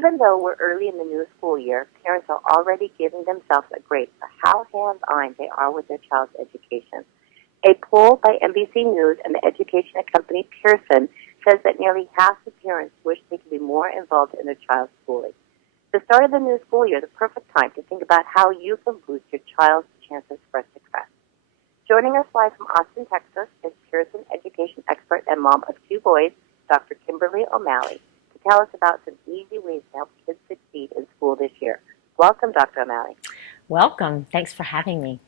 Even though we're early in the new school year, parents are already giving themselves a grade for how hands-on they are with their child's education. A poll by NBC News and the education company Pearson says that nearly half of parents wish they could be more involved in their child's schooling. The start of the new school year is the perfect time to think about how you can boost your child's chances for success. Joining us live from Austin, Texas, is Pearson education expert and mom of two boys, Dr. Kimberly O'Malley, to tell us about some easy ways to help kids succeed in school this year. Welcome, Dr. O'Malley. Welcome. Thanks for having me.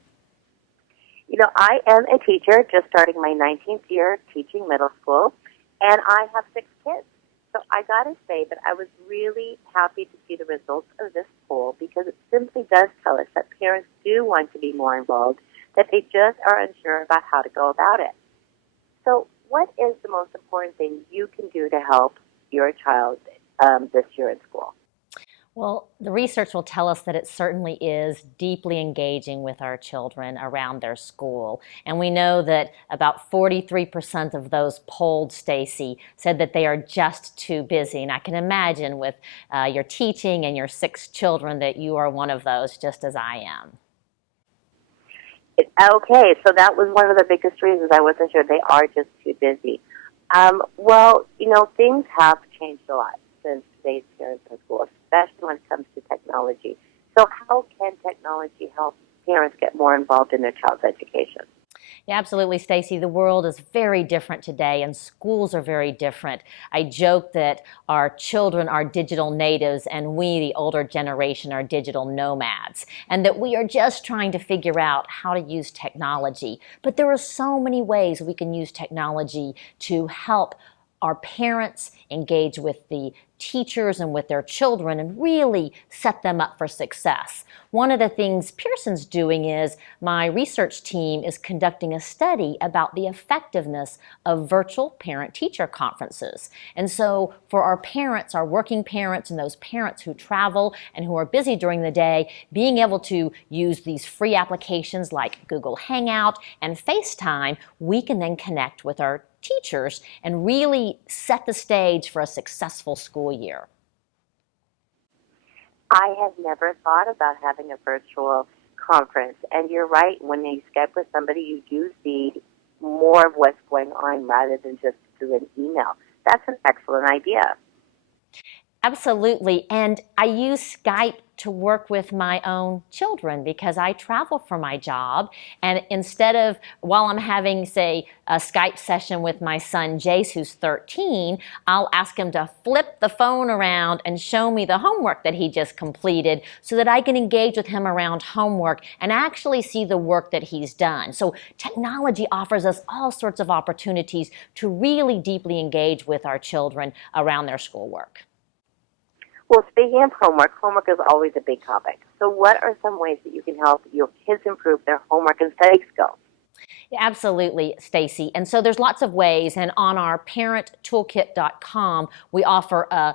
You know, I am a teacher just starting my 19th year teaching middle school, and I have 6 kids. So I got to say that I was really happy to see the results of this poll because it simply does tell us that parents do want to be more involved, that they just are unsure about how to go about it. So what is the most important thing you can do to help your child this year in school? Well, the research will tell us that it certainly is deeply engaging with our children around their school. And we know that about 43% of those polled, Stacy, said that they are just too busy. And I can imagine with your teaching and your 6 children that you are one of those, just as I am. Okay, so that was one of the biggest reasons I wasn't sure. They are just too busy. Well, you know, things have changed a lot since today's parents in school, especially when it comes to technology. So how can technology help parents get more involved in their child's education? Yeah, absolutely, Stacy. The world is very different today, and schools are very different. I joke that our children are digital natives, and we, the older generation, are digital nomads, and that we are just trying to figure out how to use technology. But there are so many ways we can use technology to help our parents engage with the teachers and with their children and really set them up for success. One of the things Pearson's doing is my research team is conducting a study about the effectiveness of virtual parent-teacher conferences. And so for our parents, our working parents and those parents who travel and who are busy during the day, being able to use these free applications like Google Hangout and FaceTime, we can then connect with our teachers and really set the stage for a successful school year. I have never thought about having a virtual conference, and you're right, when you Skype with somebody, you do see more of what's going on rather than just through an email. That's an excellent idea. Absolutely, and I use Skype to work with my own children because I travel for my job, and instead of, while I'm having, say, a Skype session with my son Jace, who's 13, I'll ask him to flip the phone around and show me the homework that he just completed so that I can engage with him around homework and actually see the work that he's done. So technology offers us all sorts of opportunities to really deeply engage with our children around their schoolwork. Well, speaking of homework is always a big topic. So what are some ways that you can help your kids improve their homework and study skills? Yeah, absolutely, Stacy. And so there's lots of ways, and on our parenttoolkit.com, we offer a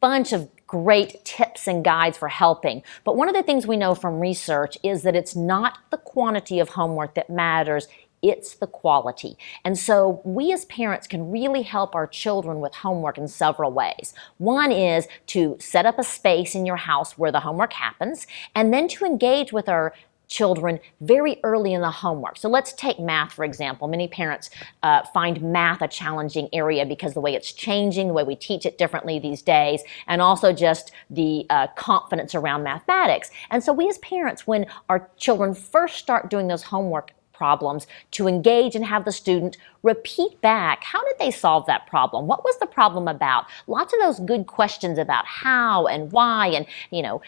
bunch of great tips and guides for helping. But one of the things we know from research is that it's not the quantity of homework that matters, it's the quality. And so we as parents can really help our children with homework in several ways. One is to set up a space in your house where the homework happens, and then to engage with our children very early in the homework. So let's take math, for example. Many parents find math a challenging area because the way it's changing, the way we teach it differently these days, and also just the confidence around mathematics. And so we as parents, when our children first start doing those homework problems, to engage and have the student repeat back, how did they solve that problem? What was the problem about? Lots of those good questions about how and why and,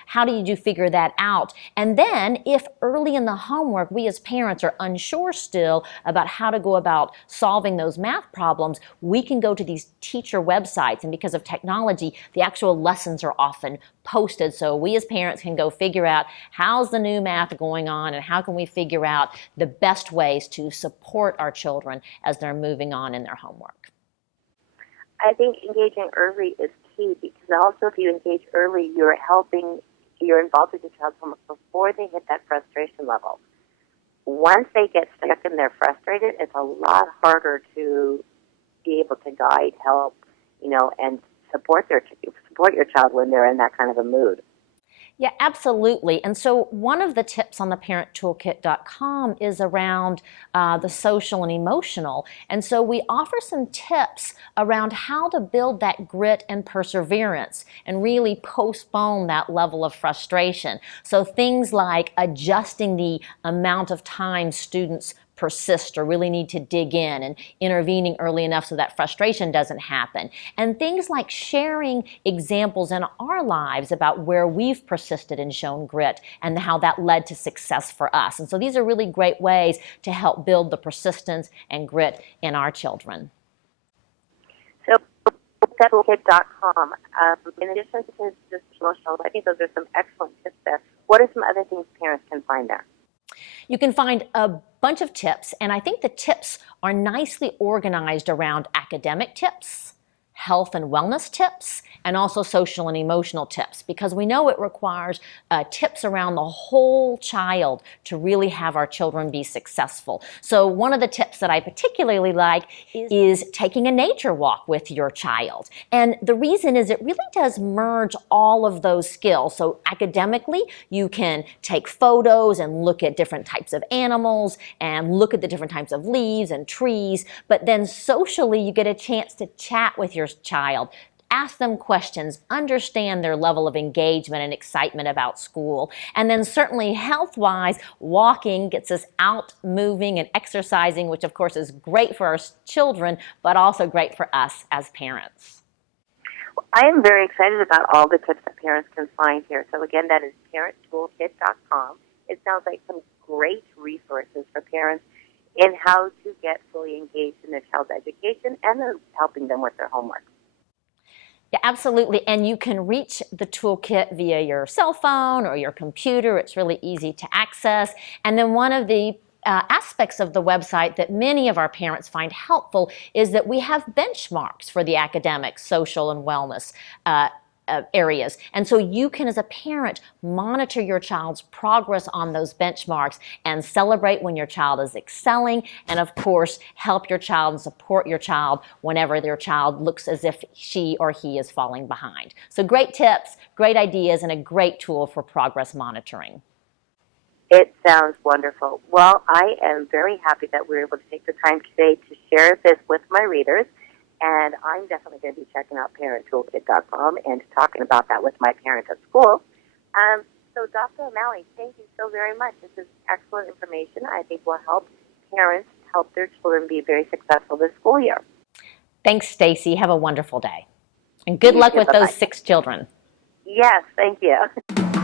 how did you figure that out? And then if early in the homework we as parents are unsure still about how to go about solving those math problems, we can go to these teacher websites, and because of technology, the actual lessons are often posted, so we as parents can go figure out how's the new math going on and how can we figure out the best ways to support our children as they're moving on in their homework. I think engaging early is key because also if you engage early, you're involved with your child's homework before they hit that frustration level. Once they get stuck and they're frustrated, it's a lot harder to be able to guide, help, and support your child when they're in that kind of a mood. Yeah, absolutely. And so one of the tips on the parenttoolkit.com is around the social and emotional. And so we offer some tips around how to build that grit and perseverance and really postpone that level of frustration. So things like adjusting the amount of time students persist or really need to dig in and intervening early enough so that frustration doesn't happen. And things like sharing examples in our lives about where we've persisted and shown grit and how that led to success for us. And so these are really great ways to help build the persistence and grit in our children. So toolkit.com, in addition to just emotional, I think those are some excellent tips there. What are some other things parents can find there? You can find a bunch of tips, and I think the tips are nicely organized around academic tips, health and wellness tips, and also social and emotional tips, because we know it requires tips around the whole child to really have our children be successful. So one of the tips that I particularly like is taking a nature walk with your child. And the reason is it really does merge all of those skills. So academically, you can take photos and look at different types of animals and look at the different types of leaves and trees, but then socially, you get a chance to chat with your child, ask them questions, understand their level of engagement and excitement about school. And then certainly health-wise, walking gets us out moving and exercising, which of course is great for our children, but also great for us as parents. I am very excited about all the tips that parents can find here. So again, that is parenttoolkit.com. It sounds like some great resources for parents in how to get fully engaged in their child's education and helping them with their homework. Yeah, absolutely. And you can reach the toolkit via your cell phone or your computer. It's really easy to access. And then one of the aspects of the website that many of our parents find helpful is that we have benchmarks for the academic, social, and wellness areas. And so you can, as a parent, monitor your child's progress on those benchmarks and celebrate when your child is excelling, and of course, help your child and support your child whenever their child looks as if she or he is falling behind. So great tips, great ideas, and a great tool for progress monitoring. It sounds wonderful. Well, I am very happy that we were able to take the time today to share this with my readers. And I'm definitely going to be checking out parenttoolkit.com and talking about that with my parents at school. So Dr. O'Malley, thank you so very much. This is excellent information. I think will help parents help their children be very successful this school year. Thanks, Stacy. Have a wonderful day. And good luck with those 6 children. Yes, thank you.